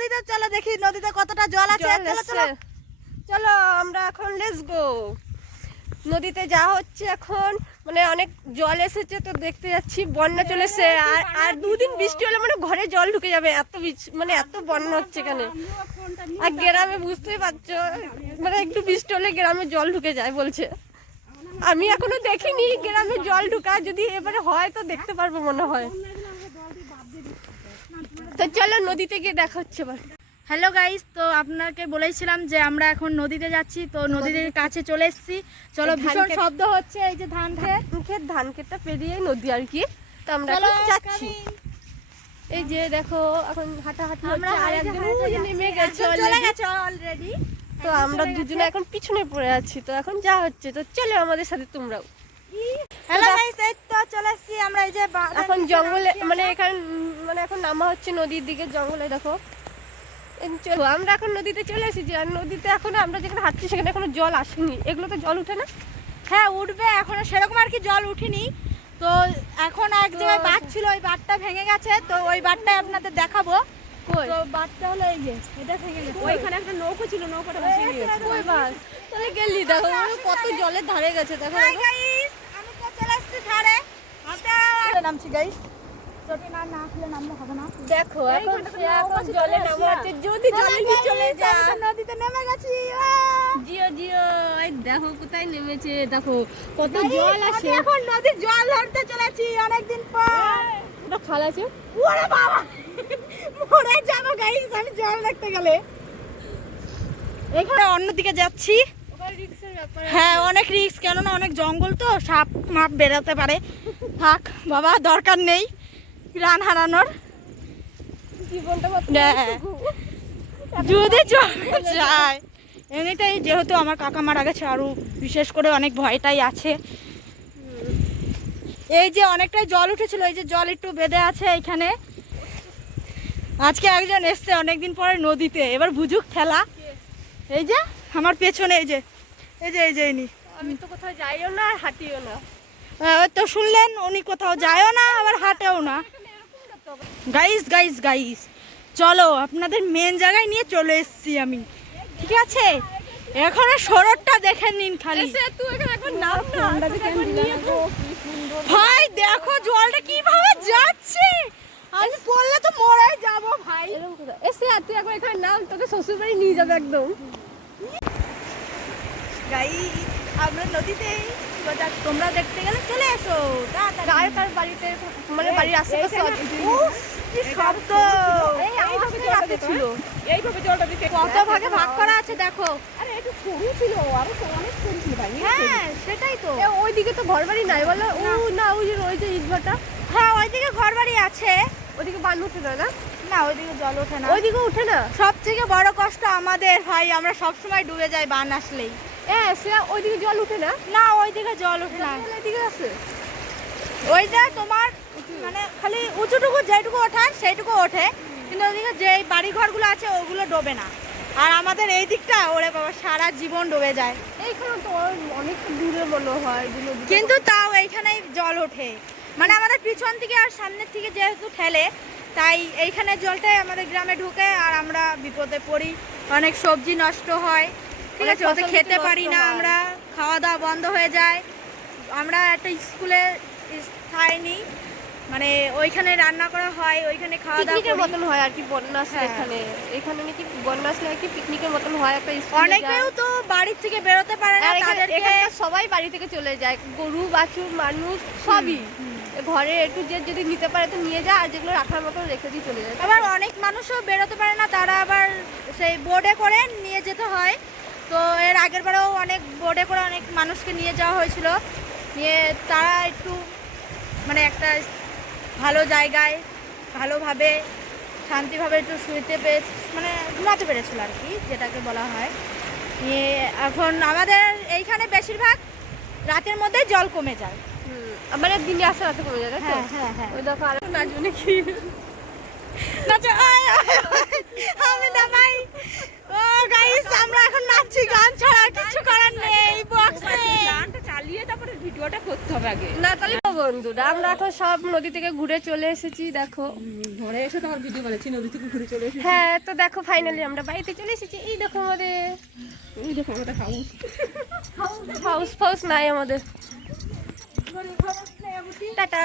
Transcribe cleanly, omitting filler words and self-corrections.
নদীতে, চলো দেখি নদীতে কতটা জল আছে। চলো চলো চলো আমরা এখন লেটস গো। নদীতে যা হচ্ছে এখন, মানে অনেক জল এসেছে তো দেখতে যাচ্ছি, বন্যা চলেছে। আর দুদিন বৃষ্টি হলে মানে ঘরে জল ঢুকে যাবে, এত মানে এত বন্যা হচ্ছে এখানে। আর গ্রামে বুঝতেই পারছো, মানে একটু বৃষ্টি হলে গ্রামে জল ঢুকে যায় বলছে। আমি এখনো দেখিনি গ্রামে জল ঢুকা, যদি এবারে হয় তো দেখতে পারবো মনে হয়। তো চলো নদীতে গিয়ে দেখা হচ্ছে এবার। হ্যালো গাইস, তো আপনাকে বলেছিলাম যে আমরা এখন নদীতে যাচ্ছি, তো নদীর কাছে চলে এসেছি। চলো, ভীষণ শব্দ হচ্ছে, এই যে ধান ক্ষেত, ধান ক্ষেতটা পেরিয়ে নদী আর কি। তো আমরা যাচ্ছি, এই যে দেখো এখন হাঁটাহাঁটি হচ্ছে, আর একজন নেমে গেছে অলরেডি। তো আমরা দুজনে এখন পিছনে পড়ে আছি, তো এখন যা হচ্ছে তো চলো আমাদের সাথে তোমরাও। হ্যালো গাইস, এই তো চলে এসেছি আমরা, এই যে এখন জঙ্গলে, মানে এখানে মানে এখন নামা হচ্ছে নদীর দিকে, জঙ্গলে দেখো। চলো আমরা এখন নদীতে চলে এসেছি, আর নদীতে এখন আমরা যেখানে হাঁটছি সেখানে এখনো জল আসেনি। এগুলোতে জল উঠে না? হ্যাঁ উঠবে, এখনো সেরকম আর কি জল উঠেনি। তো এখন এক জায়গায় বাঁধ ছিল, ওই বাঁধটা ভেঙে গেছে, তো ওই বাঁধটাই আপনাদের দেখাবো। তো বাঁধটা হলো এই যে, এটা ভেঙে গেছে। ওইখানে একটা নৌকো ছিল, নৌকোটা ভেসে গিয়েছে। কই বাস? তাহলে গেলি দেখো কত জলের ধারে গেছে দেখো। হাই গাইস, আমি তো চলে আসছি ধারে। আমরা নামছি গাইস, যদি না আসলে নামলে হবে না। দেখো এখন জলে নামা হচ্ছে, যদি জলে নিয়ে চলে যায়। নদীতে নেমে গেছি। জিও জিও, এই দেখো কোথায় নেমেছে, দেখো কত জল আসে। এখন নদীর জল ধরতে চলেছি অনেকদিন পর। ওটা খাল আছে। ওরে বাবা, মরে যাবো গাইস আমি জল দেখতে গেলে। এখানে অন্যদিকে যাচ্ছি। হ্যাঁ অনেক রিস্ক, কেননা অনেক জঙ্গল, তো সাপ মাপ বেরোতে পারে। থাক বাবা, দরকার নেই প্রাণ হারানোর। জীবনটা যদি যায় এমনিটাই, যেহেতু আমার কাকা মারা গেছে, আরো বিশেষ করে অনেক ভয়টাই আছে। এই যে অনেকটাই জল উঠেছিল, এই যে জল একটু বেঁধে আছে এইখানে। আজকে একজন এসছে অনেকদিন পরে নদীতে, এবার বুঝুক খেলা। এই যে আমার পেছনে, এই যে এই যে এই যে ইনি। আমি তো কোথাও যাইও না আর হাঁটিও না। তো শুনলেন, উনি কোথাও যায়ও না আবার হাঁটেও না। গাইস গাইস গাইস, চলো আপনাদের মেন জায়গায় নিয়ে চলে এসেছি আমি, ঠিক আছে? এখানে শরৎটা দেখে নিন খালি। তুই এখানে একবার নাম না, ভাই দেখো জলটা কিভাবে যাচ্ছে, আমি পড়লে তো মরেই যাব ভাই। এসে আর তুই একবার এখানে নাম, তোকে শ্বশুর বাড়ি নিয়ে যাবে একদম। গাইস আমরা নদীতেই, তোমরা দেখতে গেলে চলে এসো। কার বাড়িতে, মানে বাড়ির আশেপাশে কি শব্দ, এই আওয়াজটা ছিল। এইভাবে জলটা দিতে কত ভাগে ভাগ করা আছে দেখো। আরে একটু সরু ছিল, আরো অনেক সরু ছিল ভাই। হ্যাঁ সেটাই তো। ওইদিকে তো ঘর বাড়ি নাই বলো? ও না, ওই যে ইটভাটা। হ্যাঁ ওইদিকে ঘর বাড়ি আছে। ওইদিকে বান উঠে না? না ওইদিকে জল ওঠে না। ওইদিকে উঠে না। সব থেকে বড় কষ্ট আমাদের ভাই, আমরা সব সময় ডুবে যাই বান আসলেই। সে ওইদিকে জল উঠে না? না ওইদিকে জল ওঠে না। এদিকে আছে ওইটা তোমার মানে খালি উঁচুটুকু যেটুকু ওঠার সেইটুকু ওঠে, কিন্তু ওইদিকে যে বাড়ি ঘরগুলো আছে ওগুলো ডোবে না। আর আমাদের এই দিকটা ওরে বাবা সারা জীবন ডুবে যায়। এইখানে তো অনেক দূরে মনে হয়, কিন্তু তাও এইখানেই জল ওঠে, মানে আমাদের পিছন থেকে আর সামনের থেকে যেহেতু ঠেলে, তাই এইখানে জলটাই আমাদের গ্রামে ঢুকে, আর আমরা বিপদে পড়ি। অনেক সবজি নষ্ট হয়, ঠিক আছে, ওতে খেতে পারি না আমরা, খাওয়া দাওয়া বন্ধ হয়ে যায়। আমরা একটা স্কুলে স্থায়ী নিই, মানে ওইখানে রান্না করা হয়, ওইখানে খাওয়া দাওয়া পিকনিকের মতন হয় আর কি বন্যা আসলে। এখানে নাকি বন্যা আসলে আর কি পিকনিকের মতন হয় একটা স্কুলে। অনেকেও তো বাড়ির থেকে বেরোতে পারে না, তাদেরকে সবাই বাড়ি থেকে চলে যায়, গরু বাছুর মানুষ সবই ঘরে একটু যে যদি নিতে পারে তো নিয়ে যায়, আর যেগুলো রাখার মতো রেখে দিয়ে চলে যায়। আবার অনেক মানুষও বেরোতে পারে না, তারা আবার সেই বোর্ডে করে নিয়ে যেতে হয়। তো এর আগের বারেও অনেক বোর্ডে করে অনেক মানুষকে নিয়ে যাওয়া হয়েছিল, নিয়ে তারা একটু মানে একটা ভালো জায়গায় ভালোভাবে শান্তিভাবে একটু শুইতে পেরেছে, মানে ঘুমাতে পেরেছিল আর কি, যেটাকে বলা হয়। নিয়ে এখন আমাদের এইখানে বেশিরভাগ রাতের মধ্যে জল কমে যায়। মানে দিনে আসতে রাতে কমে যায়। হ্যাঁ হ্যাঁ হ্যাঁ। ওই দেখো আরেকটা নাচবে নাকি? আমি না ভাই, ও গাইস আমরা এখন নাচছি, গান ছাড়া কিছু করার নেই। বক্সে গানটা চালিয়ে তারপরে ভিডিওটা করতে হবে আগে, না তাহলে খবর। বন্ধুরা আমরা এখন সব নদী থেকে ঘুরে চলে এসেছি দেখো। ঘরে এসে তো আমার ভিডিও বানাচ্ছি, নদী থেকে ঘুরে চলে এসেছি। হ্যাঁ তো দেখো ফাইনালি আমরা বাড়িতে চলে এসেছি। এই দেখো আমাদের ওই দেখো আমাদের হাউস। হাউস ফাউস নাই আমাদের। টাটা।